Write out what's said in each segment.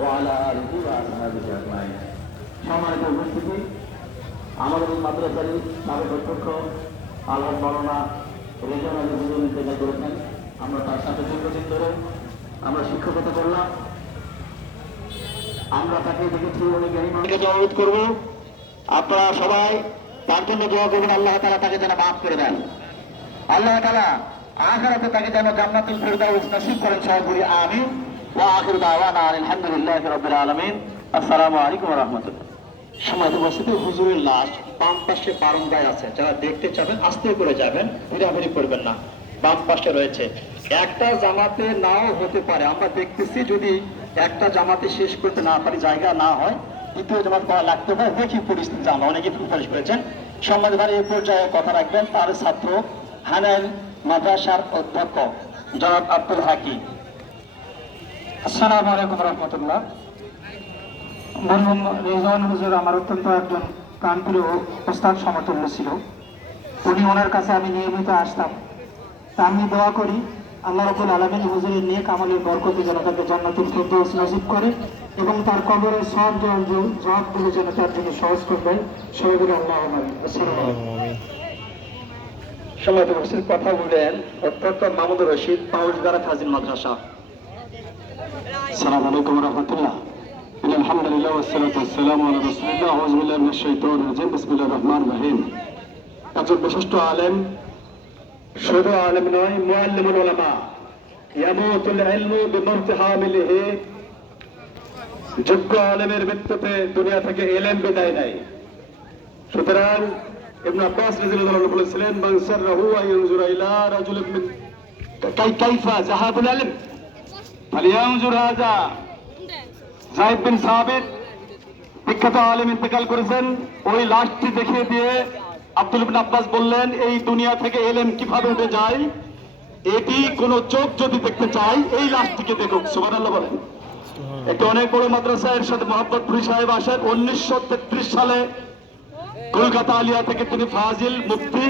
ওয়ালা উপস্থিতি, আমাদের মাদ্রাসারী তাদের প্রত্যক্ষ অধ্যক্ষ আল্লাহ মরনা রেজান আলী হুজুর করেছেন। আমরা তার সাথে দীর্ঘদিন ধরে আমরা শিক্ষকতা করলাম। আমরা তাকে দেখেছি অনেক জ্ঞানী অনুরোধ করব, আপনারা সবাই তার জন্য দোয়া করবেন, আল্লাহ তালা তাকে যেন মাফ করে দেন। আল্লাহ তালা আখেরাতে তাকে যেন জান্নাতুল ফেরদাউস নসিব করেন, সর্বোপরি আমি আলামিন আসসালামু আলাইকুম ওয়া রাহমাতুল্লাহ সময় উপস্থিতি হুজুরের লাশ বাম পাশে বারান্দায় আছে। যারা দেখতে চাবেন, আস্তে করে যাবেন ভিড়াভিড়ি করবেন না। বাম পাশে রয়েছে। একটা জামাতে নাও হতে পারে। আমরা দেখতেছি যদি একটা জামাতে শেষ করতে না পারি, জায়গা না হয়, দ্বিতীয় জামাত করা লাগতে পারে। দেখি পরিস্থিতি আমরা অনেকে সুপারিশ করেছেন সম্মানিত এই পর্যায়ে কথা রাখবেন। তার ছাত্র হানান মাদ্রাসার অধ্যক্ষ জনাব আব্দুল হাকিম আসসালামু আলাইকুম রহমতুল্লাহ। মরহুম রেজওয়ান হুজুর আমার অত্যন্ত একজন প্রাণপ্রিয় ওস্তাদ সমতুল্য ছিল। উনি ওনার কাছে আমি নিয়মিত আসতাম। তা আমি দোয়া করি আল্লাহ রবুল আলমিন হুজুরের নেক আমলের বরকতে যেন তাকে জান্নাতুল ফেরদৌস নজিব করে এবং তার কবরের সব জবাবগুলো যেন তার জন্য সহজ করবেন সবাই বলে আল্লাহ সময় কথা বলেন অত্যন্ত মাহমুদ রশিদ পাউজগারা ফাজিল মাদ্রাসা। السلام عليكم ورحمة الله إن الحمد لله والصلاة والسلام على رسول الله أعوذ بالله من الشيطان الرجيم بسم الله الرحمن الرحيم একজন বিশিষ্ট আলেম শুধু আলেম নয় মুআল্লিমুল উলামা ইয়ামুতুল ইলমু বিমউতি হামিলিহি যোগ্য আলেমের মৃত্যুতে দুনিয়া থেকে এলেম বিদায় নেয় সুতরাং ইবনে আব্বাস রাদিয়াল্লাহু আনহু বলেছিলেন মান সাররাহু আন ইয়ানজুরা ইলা রাজুলিন মিন কাই কাইফা জাহাবুল ইলম ফালিয়ানজুর হাজা জাহিদ বিন সাহাবিদ বিখ্যাত আলেম ইন্তেকাল করেছেন। ওই লাশটি দেখিয়ে দিয়ে আব্দুল আব্বাস বললেন, এই দুনিয়া থেকে এলেম কীভাবে উঠে যায়? এটি কোন চোখ যদি দেখতে চায় এই লাশটিকে দেখুক। সুবহানাল্লাহ বলেন। একটি অনেক বড় মাদ্রাসা এর সাথে মোহাম্মদ পুরি সাহেব আসেন। উনিশশো তেত্রিশ সালে কলকাতা আলিয়া থেকে তিনি ফাজিল মুফতি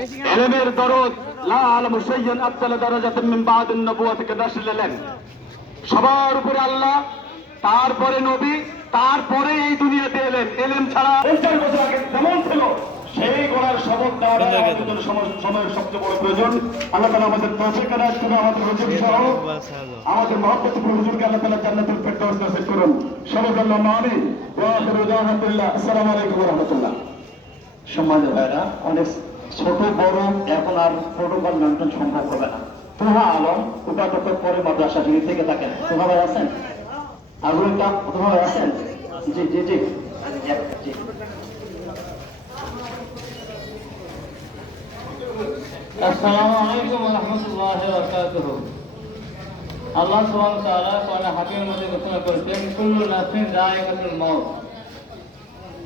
এলেমের দরদ লা আলামু শাইয়ান আবদালা দারাজাতান মিন বাদিন নবুওয়াতি কে দাশিলেন সবার উপরে আল্লাহ তারপরে নবী তারপরে এই দুনিয়াতে এলেন। এলেম ছাড়া পঞ্চাশ বছর আগে যেমন ছিল সেই গোড়ার শপথ দেওয়াটা আমাদের সময়ের সবচেয়ে বড় প্রয়োজন। আল্লাহ তালা আমাদের তৌফিক এনায়েত করুন, আমাদের রসুল সহ আমাদের মহব্বত হুজুরকে আল্লাহ তালা জান্নাতুল ফেরদৌস নসিব করুন। সবাই আল্লাহ আমিন। ওয়া আখিরু দাওয়াতুল্লাহ। আসসালামু আলাইকুম ওয়া রাহমাতুল্লাহ। সম্মানিত ভাইরা অনেক ছোট, বড়, এখন আর প্রোটোকল মেনটেন সম্ভব হবে না। তোহা আলম, উপাধ্যক্ষ পরে মাদ্রাসা যদি থেকে থাকেন। তোহা ভাই আছেন? আগুন কাপ তোহা ভাই আছেন? জি জি জি।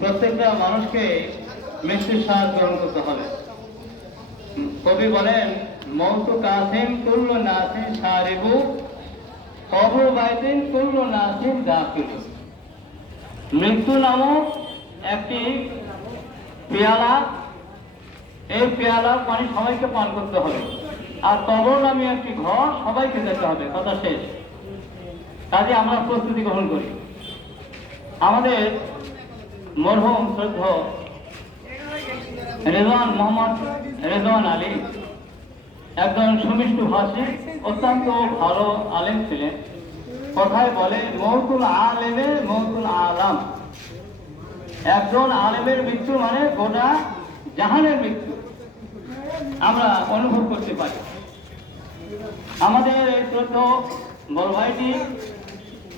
প্রত্যেকটা মানুষকে মৃত্যুর স্বাদ গ্রহণ করতে হবে। কবি বলেন, মৌতু কাসিম কুল্লু নাসিন শারিবু কবর বাইতিন কুল্লু নাসিন দাখিলু। মৃত্যু নামক একটি পেয়ালা, এই পেয়ালার পানি সবাইকে পান করতে হবে। আর কবর নামে একটি ঘর সবাইকে যেতে হবে, কথা শেষ। কাজে আমরা প্রস্তুতি গ্রহণ করি। আমাদের মরহম শ্রদ্ধ রেজওয়ান মোহাম্মদ রেজওয়ান আলী একজন সুমিষ্ট ভাষী, অত্যন্ত ভালো আলেম ছিলেন। কথায় বলে, মৌতুল আলেমে মৌতুল আলাম। একজন আলেমের মৃত্যু মানে গোটা জাহানের মৃত্যু। আমরা অনুভব করতে পারি। আমাদের এই শ্রদ্ধ বড় ভাইটি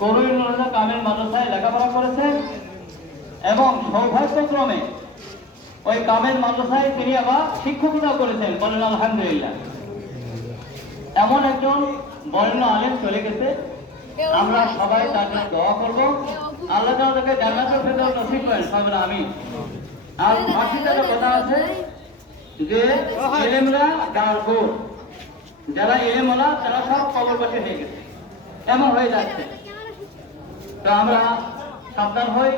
করুণ কামের মাদ্রাসায় লেখাপড়া করেছেন এবং সৌভাগ্যক্রমে ওই কামের মাদ্রাসায় তিনি আবার শিক্ষকতা করেছেন, বলেন আলহামদুলিল্লাহ। এমন একজন বরেণ্য আলেম চলে গেছে। আমরা সবাই তার জন্য দোয়া করব। আল্লাহ তাকে জান্নাতুল ফেরদাউস নসিব করেন। সবাই আমি আর একটা কথা আছে যে, এলেমরা ডালগো যারা এলেমওয়ালা তারা সব কবরবাসী হয়ে গেছে। এমন হয়ে যাচ্ছে। তো আমরা সাবধান হই।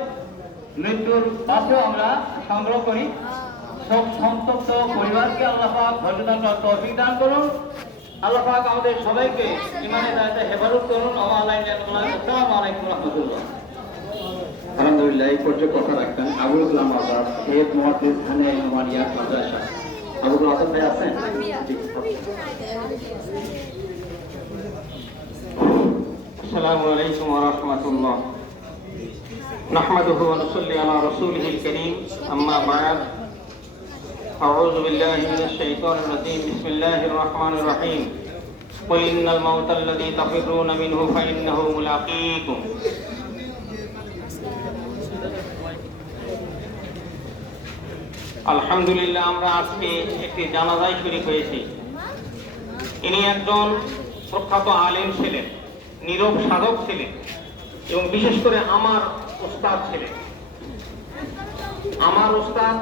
মৃত্যুর পাশে আমরা সংগ্রহ করি। শোক সন্তপ্ত পরিবারকে আল্লাহাক ভজদান তৌফিক দান করুন। আল্লাহাক আমাদের সবাইকে ইমানে দায়িত্ব হেফাজত করুন। আসসালামু আলাইকুম রহমতুল্লাহ। আলহামদুলিল্লাহ এই পর্যায়ে কথা রাখবেন আবুল কালাম আজাদ শেখ মহাদিস খানে নোমানিয়া মাদ্রাসা। আবুল আজাদ ভাই আছেন? আসসালামু আলাইকুম ওয়া রাহমাতুল্লাহ। نحمده ونصلي على رسوله الكريم أما بعد أعوذ بالله من الشيطان الرجيم بسم الله الرحمن الرحيم قل إن الموت الذي تفرون منه فإنه ملاقيكم আলহামদুলিল্লাহ আমরা আজকে একটি জানাজায় শরীক হয়েছি ইনি একজন প্রখ্যাত আলেম ছিলেন নীরব সাধক ছিলেন এবং বিশেষ করে আমার ওস্তাদ ছিলেন। আমার ওস্তাদ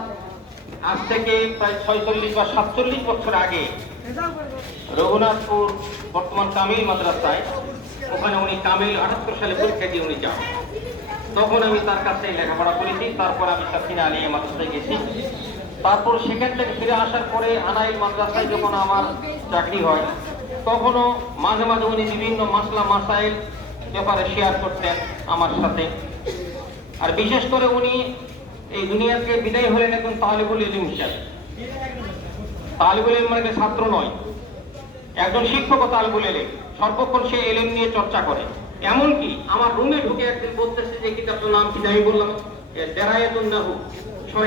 আজ থেকে প্রায় ছয়চল্লিশ বা সাতচল্লিশ বছর আগে রঘুনাথপুর বর্তমান কামিল মাদ্রাসায়, ওখানে উনি কামিল আটাত্তর সালে পরীক্ষা দিয়ে উনি যান। তখন আমি তার কাছে লেখাপড়া করেছি, তারপর আমি সাকিনা আলিয়া মাদ্রাসায় গেছি। তারপর সেখান থেকে ফিরে আসার পরে আনাইল মাদ্রাসায় যখন আমার চাকরি হয়, তখনও মাঝে মাঝে উনি বিভিন্ন মাসলা, মাসাইল ব্যাপারে শেয়ার করতেন আমার সাথে। আর বিশেষ করে উনি এই দুনিয়াকে বিদায় হলেন একজন তালিবুল ইলিম হিসাবে। তালিবুল ইলিম মানে ছাত্র নয়, একজন শিক্ষক ও তালিবুল ইলিম। সর্বক্ষণ সে এলিম নিয়ে চর্চা করে। এমনকি আমার রুমে ঢুকে একদিন বলতেছে যে কিতাবটার নাম কি? আমি বললাম দেরায়াতুন নাহু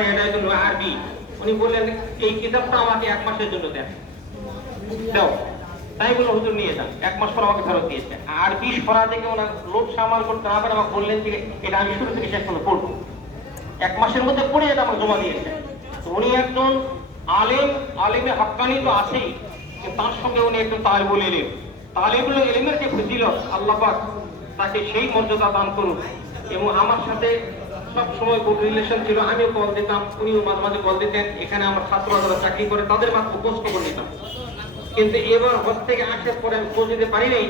হেদায়াতুন আরবি। উনি বললেন, এই কিতাবটা আমাকে এক মাসের জন্য দেন। দাও। তাই বলে হুজুর নিয়ে যান। এক মাস পর আমাকে ফেরত দিয়েছে। আর বিশ পড়া থেকে ওনার লোড সামাল করতে না পারে আমাকে বললেন যে, এটা আমি শুরু থেকে শেষ পর্যন্ত পড়ব। এক মাসের মধ্যে পড়ে এটা আমাকে জমা দিয়েছে। তো উনি একজন আলেম, আলেমে হক্কানি তো আছেই তার সঙ্গে উনি একজন তালিবুল এলিম তালিবুল এলিমের যে ফজিলত, আল্লাহ তাকে সেই মর্যাদা দান করুন এবং আমার সাথে সব সময় গুড রিলেশন ছিল, আমিও কল দিতাম, উনিও মাঝে মাঝে কল দিতেন। এখানে আমার ছাত্ররা যারা চাকরি করে, তাদের মাত্র খোঁজ নিতাম। কিন্তু এবার হজ থেকে আসার পরে আমি খোঁজ পারি নাই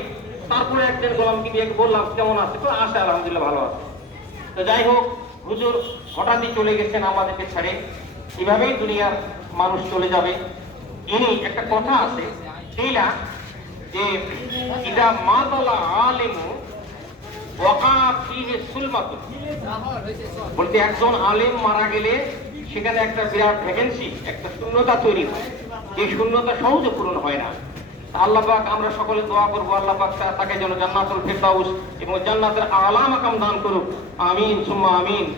তারপরে একজন গোলাম কি বিয়ে বললাম, কেমন আছে? তো আছে আলহামদুলিল্লাহ ভালো আছে। তো যাই হোক, হুজুর হঠাৎই চলে গেছেন আমাদেরকে ছেড়ে। এভাবেই দুনিয়ার মানুষ চলে যাবে। ইনি একটা কথা আছে সেইটা যে এটা মাতালা আলেমু বলতে একজন আলেম মারা গেলে সেখানে একটা বিরাট ভ্যাকেন্সি, একটা শূন্যতা তৈরি হয়। এই শূন্যতা সহজে পূরণ হয় না। আল্লাহ পাক, আমরা সকলে দোয়া করব, আল্লাহ পাক তাকে যেন জান্নাতুল ফেরদাউস এবং জান্নাতের আলাম আকাম দান করুক। আমিন, সুম্মা আমিন।